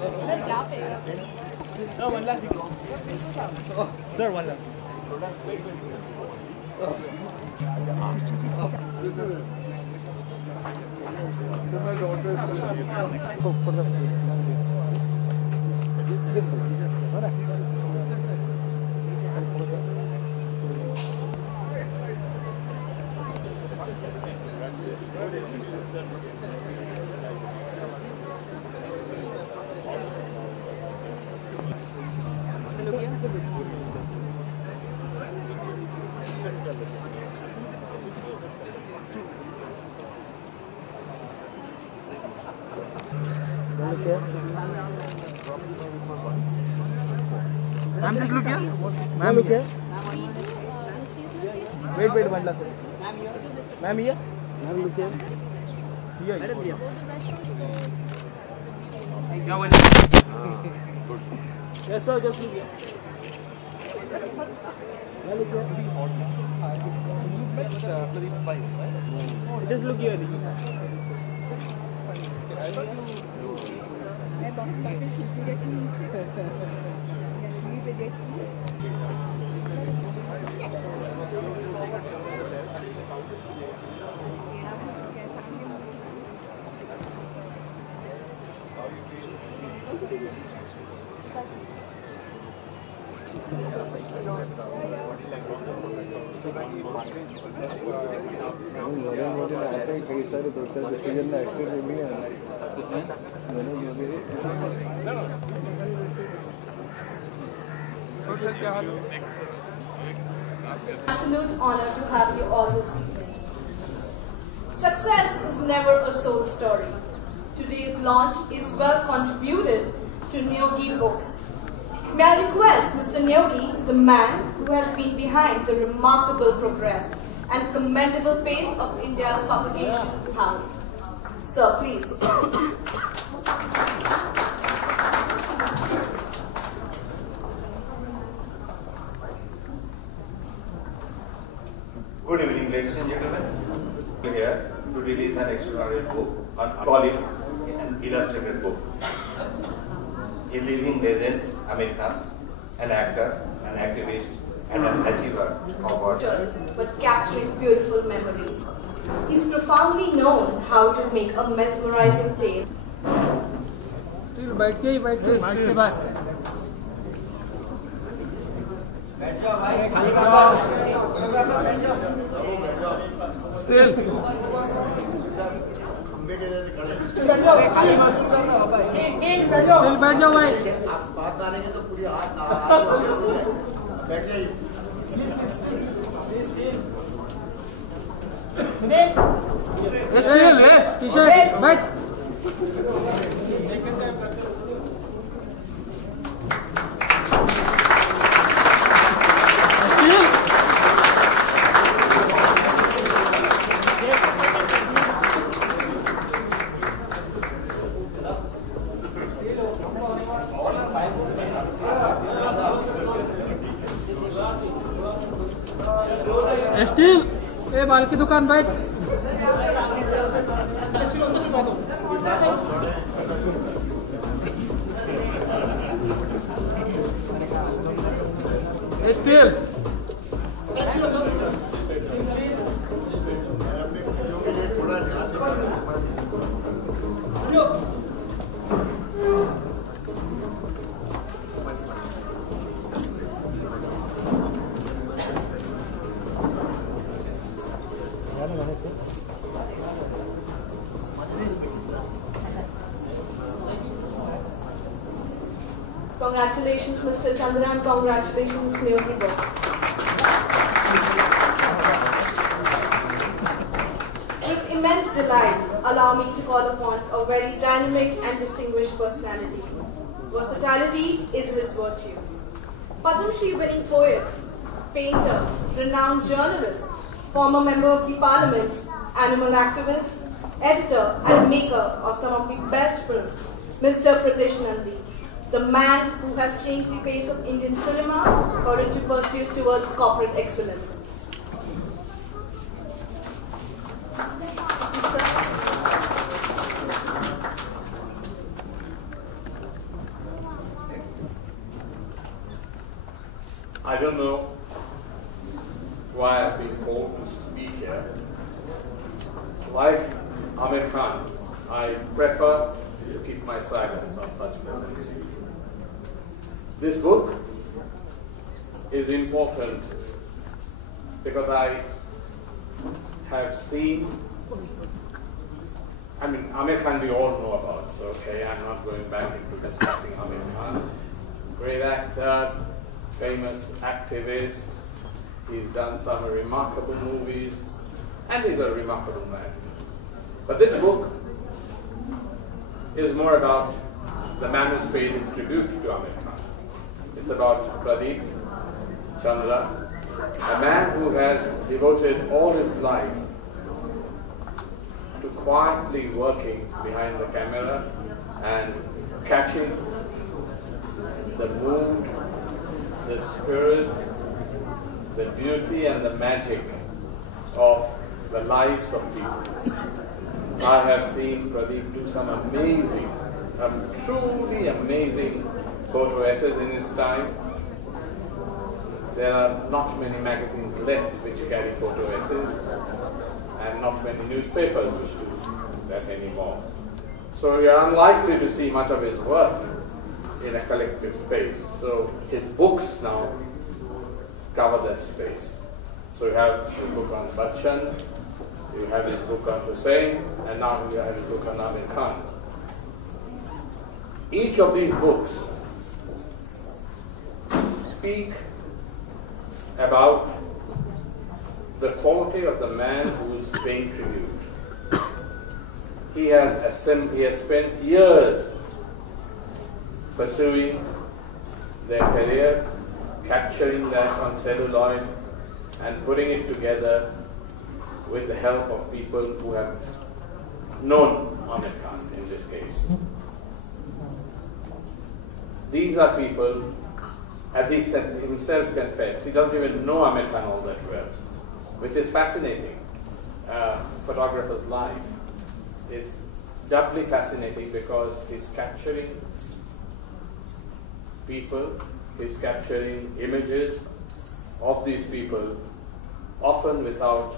Sir, one last. Sir, one last. Ma'am, just look here. Ma'am, look here. Wait, one last. Ma'am, here. Ma'am, look here. Here. Yeah, one last. Good. Yes, sir, just look here. Ma'am, look here. Pradeep's wife, right? Just look here. Absolute honor to have you all this evening. Success is never a sole story. Today's launch is well contributed to Neogi Books. May I request Mr. Neogi, the man who has been behind the remarkable progress and commendable pace of India's publication house. Sir, please. Good evening, ladies and gentlemen. We're here to release an extraordinary book on call it an illustrated book. A living legend, Aamir Khan, an actor, an activist, and an achiever of what? But capturing beautiful memories. He's profoundly known how to make a mesmerizing tale. Still, बैठ के इसके बाद. Still. बैठ जाओ भाई. बात मारेंगे तो पूरी हाथ बैठ जाइए. Still, टी-शर्ट बैठ. स्टील ए बाल की दुकान बैठ. Steel Congratulations, Mr. Chandra, and congratulations, Neogi Books. With immense delight, allow me to call upon a very dynamic and distinguished personality. Versatility is his virtue. Padma Shri winning poet, painter, renowned journalist, former member of the parliament, animal activist, editor and maker of some of the best films, Mr. Pritish Nandy. The man who has changed the face of Indian cinema according to pursuit towards corporate excellence. I don't know why I've been called to speak here. Like Aamir Khan, I prefer to keep my silence on such moments. This book is important because I have seen, Aamir Khan we all know about, so okay, I'm not going back into discussing Aamir Khan. Great actor, famous activist, he's done some remarkable movies, and he's a remarkable man. But this book is more about the man who's paid his tribute to Aamir Khan. It's about Pradeep, Chandra, a man who has devoted all his life to quietly working behind the camera and catching the mood, the spirit, the beauty and the magic of the lives of people. I have seen Pradeep do some amazing, truly amazing photo essays in his time. There are not many magazines left which carry photo essays, and not many newspapers which do that anymore. So you are unlikely to see much of his work in a collective space. So his books now cover that space. So you have his book on Bachchan, you have his book on Hussain, and now you have his book on Aamir Khan. Each of these books speak about the quality of the man who is paying tribute. He has spent years pursuing their career, capturing that on celluloid and putting it together with the help of people who have known Aamir Khan in this case. These are people, as he said himself confessed, he doesn't even know Aamir Khan all that well, which is fascinating. Photographer's life is doubly fascinating because he's capturing people, he's capturing images of these people, often without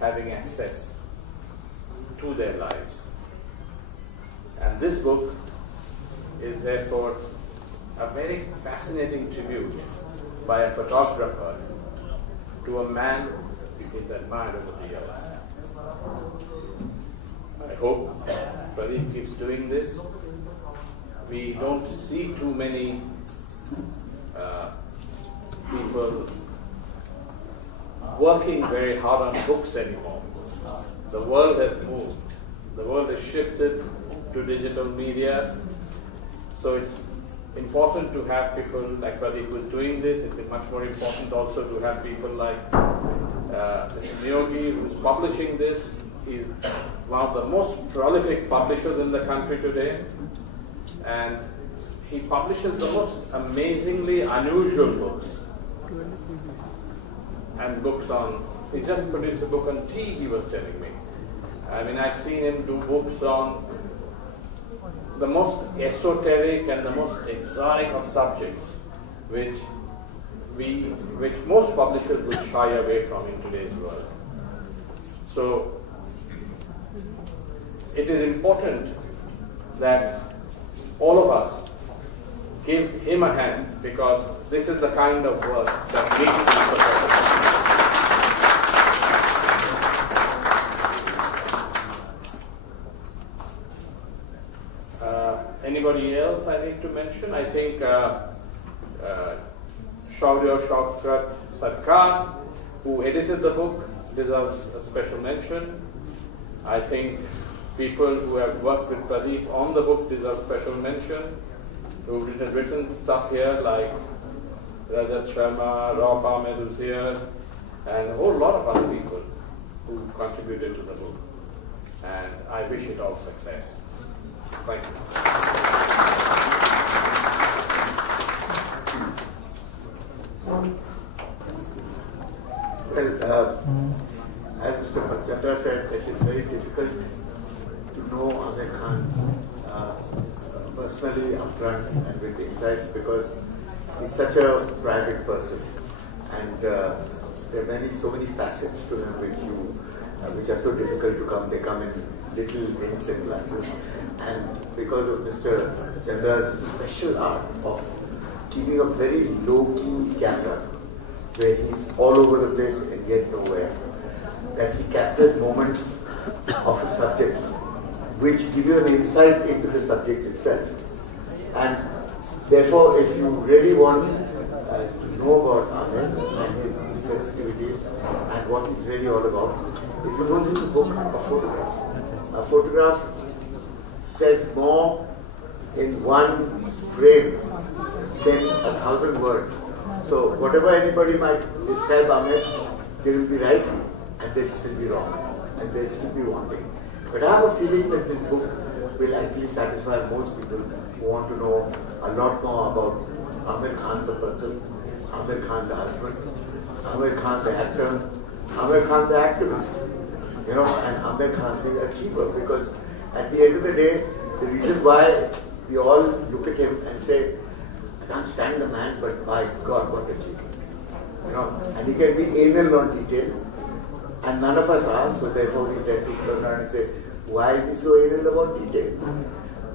having access to their lives. And this book is therefore a very fascinating tribute by a photographer to a man he's admired over the years. I hope Pradeep keeps doing this. We don't see too many people working very hard on books anymore. The world has moved. The world has shifted to digital media. So it's important to have people like Pradeep who is doing this. It's much more important also to have people like Mr. Niyogi who is publishing this. He's one of the most prolific publishers in the country today. And he publishes the most amazingly unusual books. And books on, he just produced a book on tea, he was telling me. I've seen him do books on the most esoteric and the most exotic of subjects, which most publishers would shy away from in today's world. So it is important that all of us give him a hand, because this is the kind of work that makes it possible. Anybody else I need to mention? I think Shaurya Shaukat Sarkar, who edited the book, deserves a special mention. I think people who have worked with Pradeep on the book deserve special mention, who have written stuff here like Rajat Sharma, Rauf Ahmed who's here, and a whole lot of other people who contributed to the book. And I wish it all success. Thank you. Well, as Mr. Chandra said, it is very difficult to know Aamir Khan personally upfront and with insights, because He's such a private person, and there are so many facets to him which are so difficult to come. They come in little hints and glances, and because of Mr. Chandra's special art of keeping a very low-key camera, where he's all over the place and yet nowhere, that he captures moments of his subjects which give you an insight into the subject itself. And therefore, if you really want to know about Aamir and his sensitivities and what he's really all about, if you go through the book a photograph says more in one frame than 1,000 words. So whatever anybody might describe Aamir, they will be right and they'll still be wrong and they'll still be wanting. But I have a feeling that this book will actually satisfy most people who want to know a lot more about Aamir Khan the person, Aamir Khan the husband, Aamir Khan the actor, Aamir Khan the activist, and Aamir Khan the achiever. Because at the end of the day, the reason why we all look at him and say, I can't stand the man, but by God, what a cheat. And he can be anal on detail, and none of us are, so therefore we tend to turn around and say, why is he so anal about detail?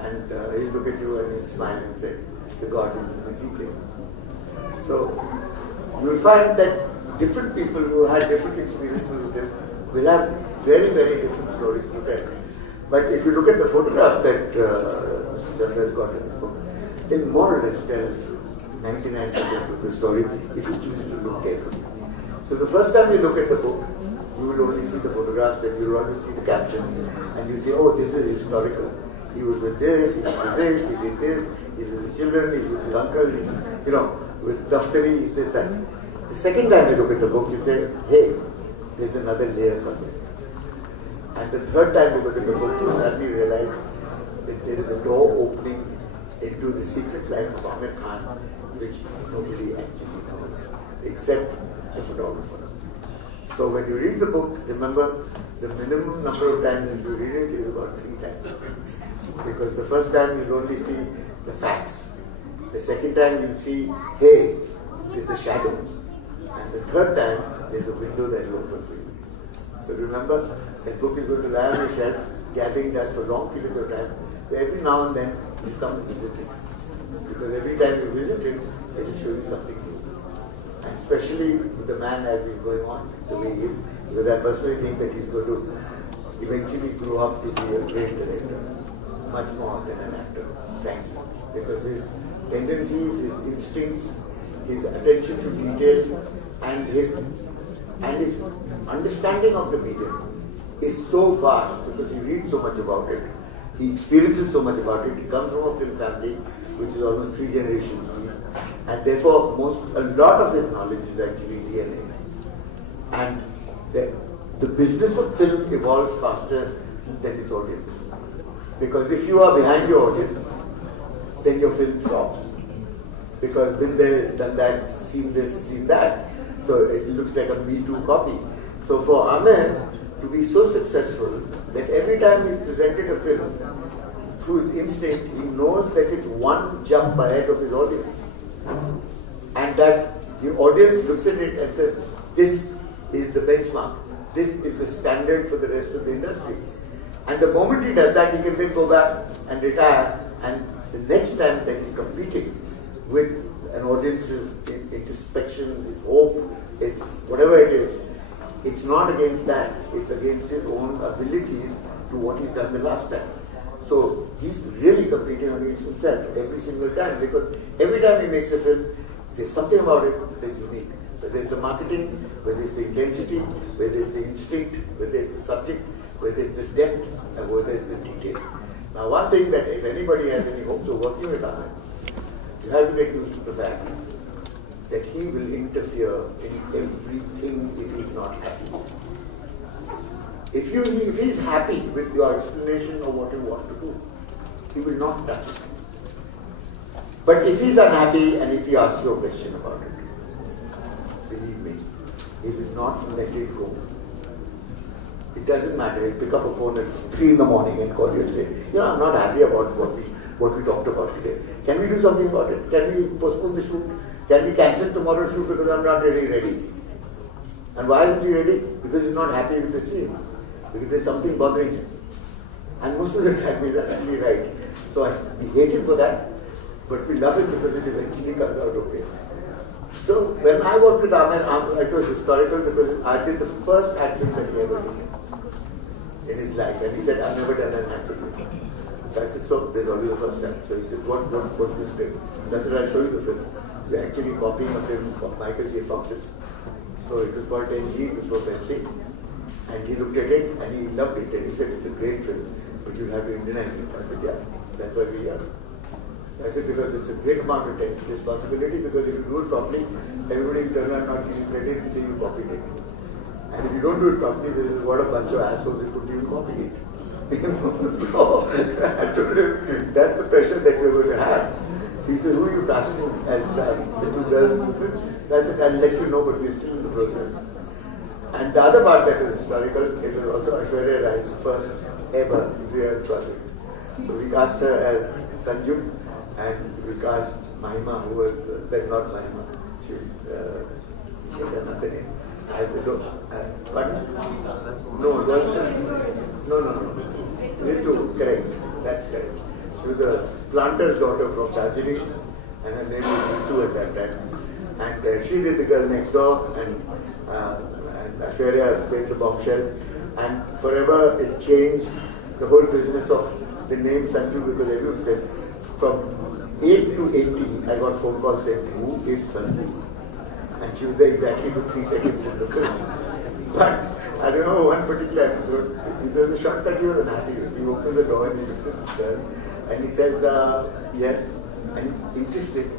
And he'll look at you and he'll smile and say, the God is in the detail. So you'll find that different people who had different experiences with him will have very, very different stories to tell. But if you look at the photograph that Mr. Chandra has got in his book, they more or less tell 99% of the story if you choose to look carefully. So the first time you look at the book, you will only see the photographs and you will only see the captions, and you say, oh, this is historical. He was with this, he was with this, he did this, he's with the children, he's with his uncle, he's, with Daftari, he's this, that. The second time you look at the book, you say, hey, there's another layer somewhere. And the third time you look at the book, you suddenly realize that there is a door opening into the secret life of Aamir Khan, which nobody actually knows, except the photographer. So when you read the book, remember, the minimum number of times that you read it is about 3 times. Because the first time you'll only see the facts. The second time you'll see, hey, there's a shadow. And the third time, there's a window that will open for you. So remember, that book is going to lie on your shelf, gathering dust for long periods of time. So every now and then, you come and visit it. Because every time you visit it, it will show you something new. And especially with the man as he's going on, the way he is, because I personally think that he's going to eventually grow up to be a great director, much more than an actor, frankly. Because his tendencies, his instincts, his attention to detail, and his understanding of the medium is so vast because he reads so much about it, he experiences so much about it, he comes from a film family which is almost 3 generations deep, and therefore a lot of his knowledge is actually DNA. And the business of film evolves faster than its audience. Because if you are behind your audience, then your film flops. Because been there, done that, seen this, seen that. So it looks like a Me Too copy. So for Aamir to be so successful that every time he's presented a film, through his instinct, he knows that it's one jump ahead of his audience. And that the audience looks at it and says, this is the benchmark. This is the standard for the rest of the industry. And the moment he does that, he can then go back and retire. And the next time that he's competing with an audience's introspection, his hope, it's whatever it is, it's not against that. It's against his own abilities to what he's done the last time. So he's really competing against himself every single time, because every time he makes a film, there's something about it that's unique. Whether it's the marketing, whether it's the intensity, whether it's the instinct, whether it's the subject, whether it's the depth, and whether it's the detail. Now, one thing that if anybody has any hopes of working with Aamir, you have to get used to the fact that he will interfere in everything if he's not happy. If he's happy with your explanation of what you want to do, he will not touch it. But if he's unhappy and if he asks you a question about it, believe me, he will not let it go. It doesn't matter. He'll pick up a phone at 3 in the morning and call you and say, I'm not happy about what we talked about today. Can we do something about it? Can we postpone the shoot? Can we cancel tomorrow's shoot because I'm not really ready? And why isn't he ready? Because he's not happy with the scene. Because there's something bothering him. And most of the time he's actually right. So we hate him for that, but we love him because it eventually comes out okay. So when I worked with Aamir, it was historical because I did the first ad film that he ever did in his life. And he said, I've never done an ad film. So I said, so there's always the first time. So he said, what do you say? I said, I'll show you the film. We're actually copying a film from Michael J. Fox's. So it was called 10G, it was for Pepsi. And he looked at it and he loved it. And he said, it's a great film, but you'll have to Indianize it. I said, yeah, that's why we are. I said, because it's a great amount of responsibility, because if you do it properly, everybody will turn around not give you credit and say you copied it. And if you don't do it properly, there is what a bunch of assholes that couldn't even copy it. So I told him, that's the pressure that we're going to have. So he said, who are you casting as the two girls in the film? I said, I'll let you know, but we're still in the process. And the other part that is historical, it was also Aishwarya Rai's first ever real project. So we cast her as Sanju, and we cast Mahima, who was, then not Mahima, she had another name. As the pardon? No, it wasn't. No. Ritu, correct. That's correct. She was a planter's daughter from Darjeeling, and her name was Ritu at that time. And she did the girl next door, and Aishwarya played the bombshell. And forever it changed the whole business of the name Sanju, because everyone said, from 8 to 80, I got phone calls saying, who is Sanju? And she was there exactly for 3 seconds in the film. But I don't know, one particular episode, there was a shot that he was unhappy with. He opened the door and he looks at this girl and he says, yes, and he's interested.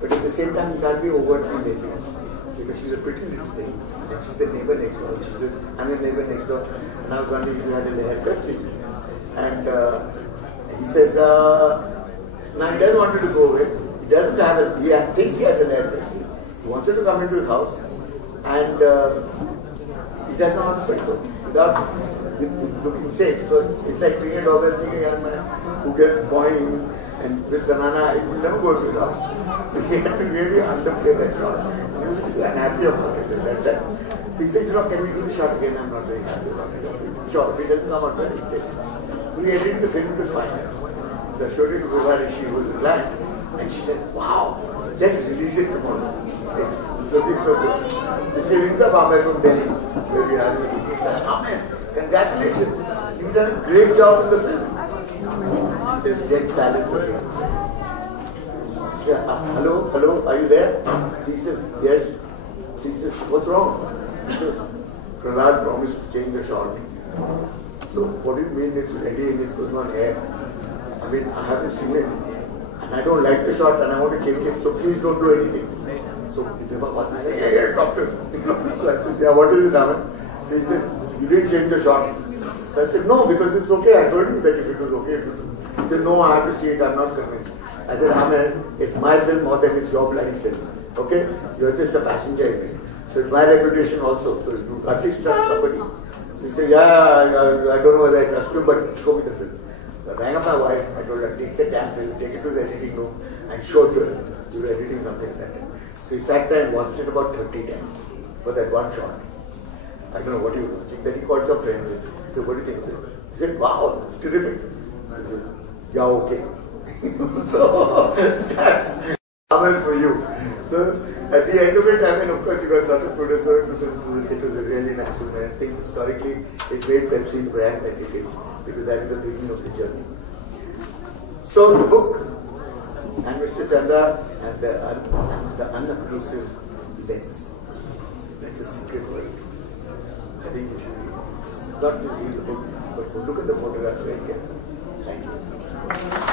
But at the same time, he can't be overtly lecherous because she's a pretty little thing. And she's the neighbor next door. And she says, I'm your neighbor next door. And I was wondering if you had a haircut. And he says, now he doesn't want her to go away. He doesn't have a, he thinks he has a haircut. He wants her to come into his house, and he doesn't want to say so without looking safe. So it's like being a dog and seeing a young man who gets boing and with banana, he will never go to his house. So he had to really underplay that shot. And he was really unhappy about it at that time. So he said, can we do the shot again? I'm not very happy about it. I said, sure, if he doesn't come out well, he'll take it. So we edited the film, it was fine. So I showed it to Vivali, she was the client, and she said, wow, let's release it tomorrow. It's so good. So she rings up Aamir from Delhi, where we are in the business. Aamir, congratulations, you've done a great job in the film. There's dead silence again. She said, hello, are you there? She says, yes. She says, what's wrong? She says, Pradeep promised to change the shot. So what do you mean it's ready and it's going on air? I mean, I haven't seen it. And I don't like the shot and I want to change it, so please don't do anything. So he said, yeah, doctor. So I said, yeah, what is it, Aamir? He said, you didn't change the shot. So I said, no, because it's okay. I told you that if it was okay. He said, no, I have to see it. I'm not convinced. I said, Aamir, it's my film more than it's your bloody film. Okay? You're just a passenger in it. So it's my reputation also. So you at least trust somebody. So he said, yeah, I don't know whether I trust you, but show me the film. So I rang up my wife. I told her, take the damn film, take it to the editing room and show it to her. We were editing something like that. So he sat there and watched it about 30 times for that one shot. I don't know what he was watching. Then he called some friends and said, what do you think of this? He said, wow, it's terrific. I said, yeah, okay. So that's Aamir for you. So at the end of it, I mean, of course, you got lots of producers because it was a really nice film. And I think historically, it made Pepsi the brand that it is because that is the beginning of the journey. So the book and Mr. Chandra and the unobtrusive lens. That's a secret word. I think you should read. Not to read the book, but to look at the photographs very carefully. Thank you.